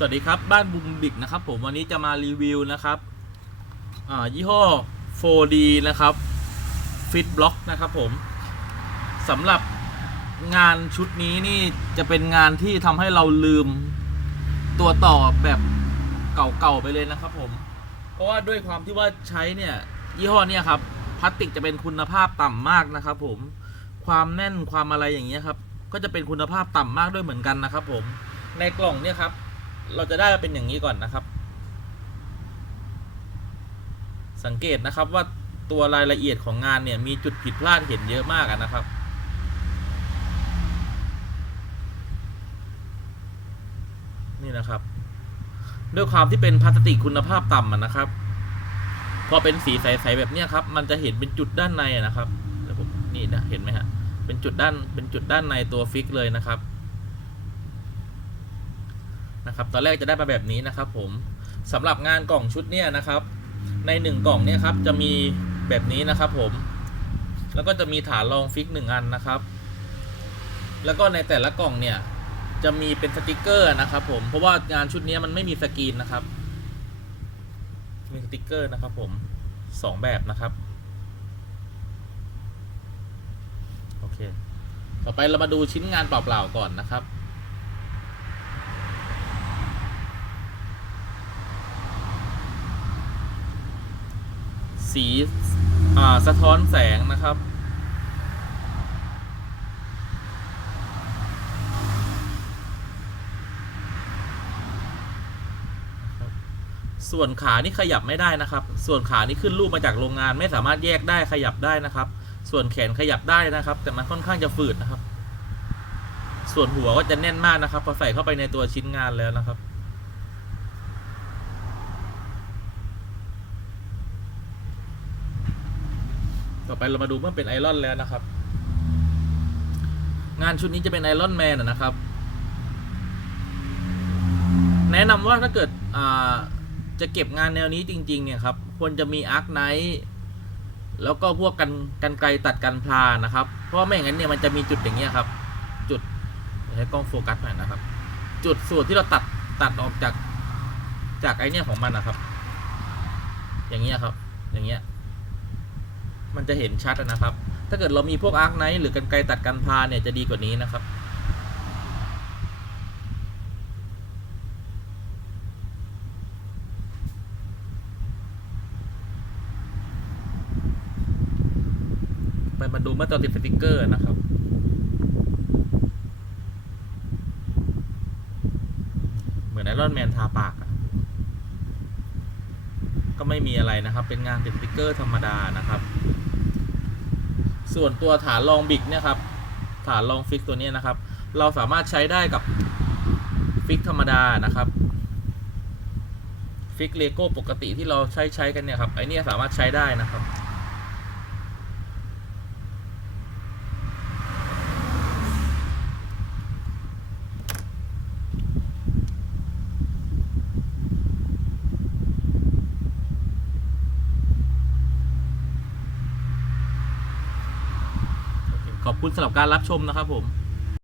สวัสดีครับ บ้านบุมบิกนะครับผมวันนี้จะมารีวิวนะครับอ่ายี่ห้อ 4D นะครับฟิตบล็อกนะครับผมสำหรับงานชุดนี้นี่จะเป็นงานที่ทำให้เราลืมตัวต่อแบบเก่าๆไปเลยนะครับผม เพราะว่าด้วยความที่ว่าใช้เนี่ยยี่ห้อเนี่ยครับพลาสติกจะเป็นคุณภาพต่ำมากนะครับผมความแน่นความอะไรอย่างเงี้ยครับก็จะเป็นคุณภาพต่ำมากด้วยเหมือนกันนะครับผมในกล่องเนี่ยครับ เราจะได้เป็นอย่างนี้ก่อนนะครับ สังเกตนะครับว่าตัวรายละเอียดของงานเนี่ยมีจุดผิดพลาดเห็นเยอะมากนะครับ นี่นะครับ ด้วยความที่เป็นพลาสติกคุณภาพต่ำนะครับ พอเป็นสีใสๆแบบนี้ครับ มันจะเห็นเป็นจุดด้านในนะครับเดี๋ยวผมนี่นะเห็นไหมฮะเป็นจุดด้านเป็นจุดด้านในตัวฟิกเลยนะครับ นะครับตอนแรกจะได้มาแบบนี้นะครับผมสำหรับงานกล่องชุดเนี่ยนะครับ ในหนึ่งกล่องเนี่ยครับจะมีแบบนี้นะครับผม แล้วก็จะมีฐานรองฟิกหนึ่งอันนะครับ แล้วก็ในแต่ละกล่องเนี่ยจะมีเป็นสติกเกอร์นะครับผมเพราะว่างานชุดนี้มันไม่มีสกรีนนะครับ มีสติกเกอร์นะครับผมสองแบบนะครับโอเค ต่อไปเรามาดูชิ้นงานเปล่าๆก่อนนะครับ สีสะท้อนแสงนะครับ ส่วนขานี่ขยับไม่ได้นะครับ ส่วนขานี่ขึ้นรูปมาจากโรงงาน ไม่สามารถแยกได้ขยับได้นะครับ ส่วนแขนขยับได้นะครับ แต่มันค่อนข้างจะฝืดนะครับ ส่วนหัวก็จะแน่นมากนะครับพอใส่เข้าไปในตัวชิ้นงานแล้วนะครับ ต่อไปเรามาดูเมื่อเป็นไอรอนแล้วนะครับ งานชุดนี้จะเป็นไอรอนแมนนะครับ แนะนำว่าถ้าเกิดจะเก็บงานแนวนี้จริง ๆ เนี่ยครับ ควรจะมีอาร์คไนท์แล้วก็พวกกันกันไกลตัดกันพลานะครับ เพราะไม่อย่างนั้นเนี่ยมันจะมีจุดอย่างเงี้ยครับ จุดให้กล้องโฟกัสหน่อยนะครับ จุดส่วนที่เราตัดตัดออกจากจากไอเนี่ยของมันนะครับ อย่างเงี้ยครับ อย่างเงี้ย มันจะเห็นชัดนะครับ ถ้าเกิดเรามีพวกอาร์คไนท์หรือกันไกลตัดกันพาเนี่ยจะดีกว่านี้นะครับ ไปมาดูเมื่อตอนติดสติกเกอร์นะครับเหมือนไอรอนแมนทาปากอะก็ไม่มีอะไรนะครับ เป็นงานติดสติกเกอร์ธรรมดานะครับ ส่วนตัวฐานรองบิกเนี่ยครับฐานรองฟิกตัวนี้นะครับ เราสามารถใช้ได้กับฟิกธรรมดานะครับฟิกเลโก้ปกติที่เราใช้ใช้กันเนี่ยครับไอเนี้ยสามารถใช้ได้นะครับ ขอบคุณสำหรับการรับชมนะครับผม